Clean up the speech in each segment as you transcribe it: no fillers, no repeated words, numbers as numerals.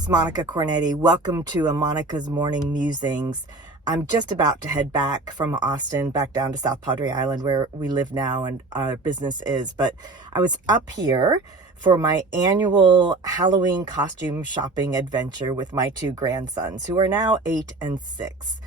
it's Monica Cornetti. Welcome to a Monica's Morning Musings. I'm just about to head back from Austin, back down to South Padre Island where we live now and our business is. But I was up here for my annual Halloween costume shopping adventure with my two grandsons, who are now 8 and 6.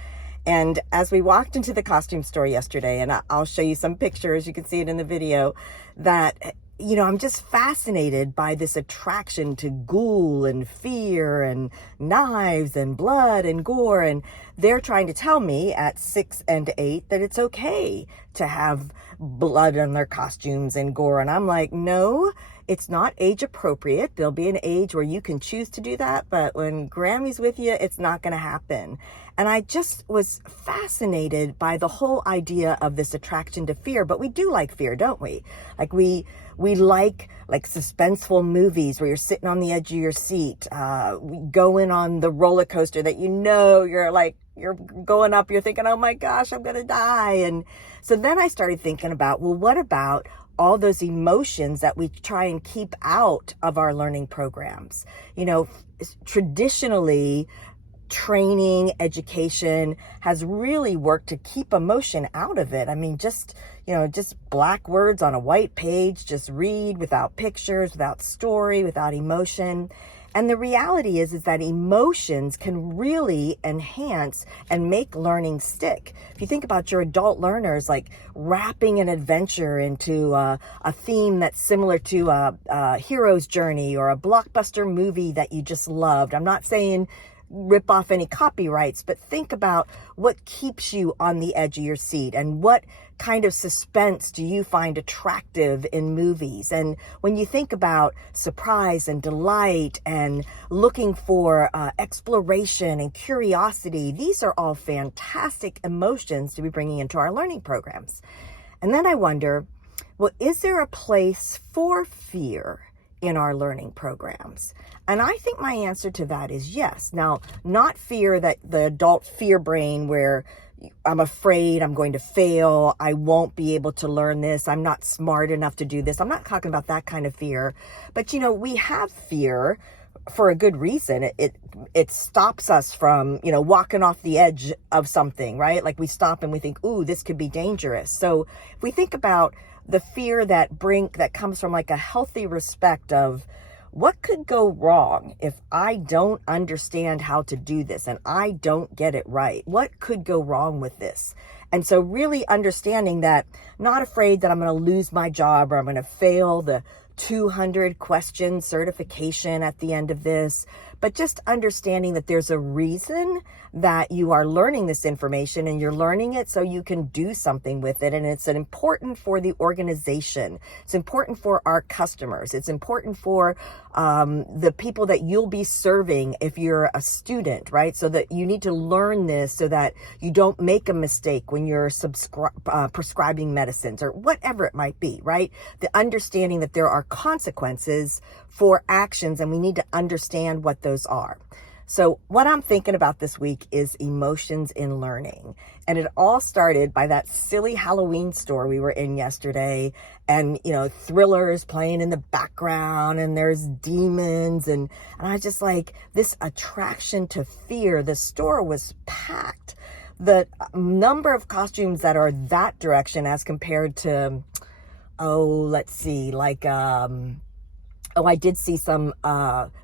And as we walked into the costume store yesterday, and I'll show you some pictures, you can see it in the video, that I'm just fascinated by this attraction to ghoul and fear and knives and blood and gore. And they're trying to tell me at 6 and 8 that it's okay to have blood on their costumes and gore. And I'm like, no, it's not age appropriate. There'll be an age where you can choose to do that. But when Grammy's with you, it's not going to happen. And I just was fascinated by the whole idea of this attraction to fear. But we do like fear, don't we? Like we like suspenseful movies where you're sitting on the edge of your seat, going on the roller coaster that you're going up, you're thinking, oh my gosh, I'm going to die. And so then I started thinking about, well, what about all those emotions that we try and keep out of our learning programs? Traditionally, training, education has really worked to keep emotion out of it. I mean, just black words on a white page, just read without pictures, without story, without emotion. And the reality is that emotions can really enhance and make learning stick. If you think about your adult learners, like wrapping an adventure into a theme that's similar to a hero's journey or a blockbuster movie that you just loved. I'm not saying rip off any copyrights, but think about what keeps you on the edge of your seat and what kind of suspense do you find attractive in movies. And when you think about surprise and delight and looking for exploration and curiosity, these are all fantastic emotions to be bringing into our learning programs. And then I wonder, well, is there a place for fear in our learning programs? And I think my answer to that is yes. Now, not fear, that the adult fear brain where I'm afraid I'm going to fail, I won't be able to learn this, I'm not smart enough to do this. I'm not talking about that kind of fear. But we have fear for a good reason. It stops us from, walking off the edge of something, right? Like we stop and we think, ooh, this could be dangerous. So if we think about the fear that comes from like a healthy respect of what could go wrong if I don't understand how to do this and I don't get it right? What could go wrong with this? And so really understanding that, not afraid that I'm going to lose my job or I'm going to fail the 200 question certification at the end of this, but just understanding that there's a reason that you are learning this information and you're learning it so you can do something with it. And it's important for the organization. It's important for our customers. It's important for the people that you'll be serving if you're a student, right? So that you need to learn this so that you don't make a mistake when you're prescribing medicines or whatever it might be, right? The understanding that there are consequences for actions and we need to understand what those are. So what I'm thinking about this week is emotions in learning. And it all started by that silly Halloween store we were in yesterday, and, thrillers playing in the background and there's demons. And I just like this attraction to fear. The store was packed. The number of costumes that are that direction as compared to, I did see some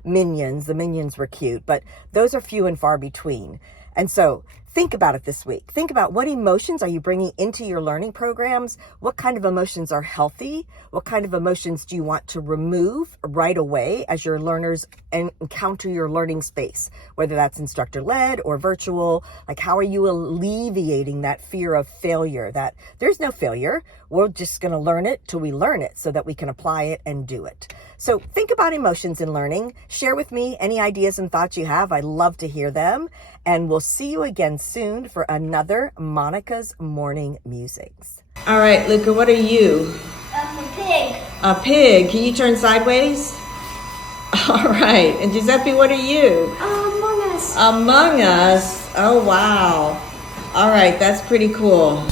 Minions. The Minions were cute, but those are few and far between. And so think about it this week. Think about what emotions are you bringing into your learning programs? What kind of emotions are healthy? What kind of emotions do you want to remove right away as your learners encounter your learning space, whether that's instructor-led or virtual? Like, how are you alleviating that fear of failure, that there's no failure? We're just going to learn it till we learn it so that we can apply it and do it. So think about emotions in learning. Share with me any ideas and thoughts you have. I'd love to hear them. And we'll see you again soon for another Monica's Morning Musings. All right, Luca, what are you? A pig. A pig. Can you turn sideways? All right. And Giuseppe, what are you? Among Us. Among Us. Oh, wow. All right, that's pretty cool.